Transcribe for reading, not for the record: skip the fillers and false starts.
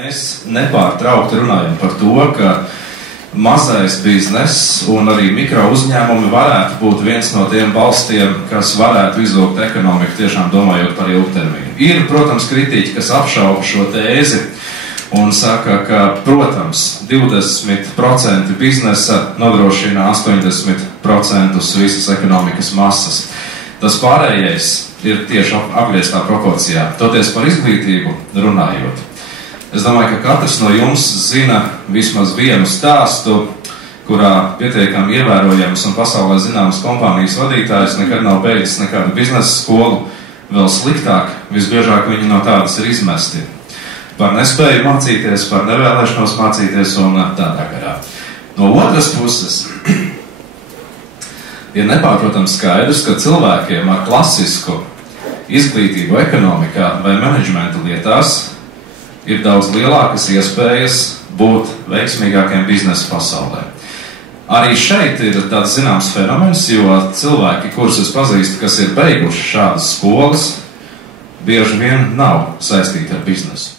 Mēs nepārtraukti runājam par to, ka mazais bizness un arī mikro uzņēmumi varētu būt viens no tiem balstiem, kas varētu izvilkt ekonomiku, tiešām domājot par ilgtermiņu. Ir, protams, kritiķi, kas apšauba šo tēzi un saka, ka, protams, 20% biznesa nodrošina 80% visas ekonomikas masas. Tas pārējais ir tieši apgrieztā proporcijā. Toties par izglītību runājot. Es domāju, ka katrs no jums zina vismaz vienu stāstu, kurā pietiekami ievērojams un pasaulē zināmas kompānijas vadītājs nekad nav beidzis nekādu biznesa skolu, vēl sliktāk, visbiežāk viņi no tādas ir izmesti. Par nespēju mācīties, par nevēlēšanos mācīties un tādā garā. No otras puses, ir nepārprotams skaidrs, ka cilvēkiem ar klasisku izglītību ekonomikā vai menedžmenta lietās ir daudz lielākas iespējas būt veiksmīgākiem biznesa pasaulē. Arī šeit ir tāds zināms fenomens, jo cilvēki, kurus es pazīstu, kas ir beiguši šādas skolas, bieži vien nav saistīti ar biznesu.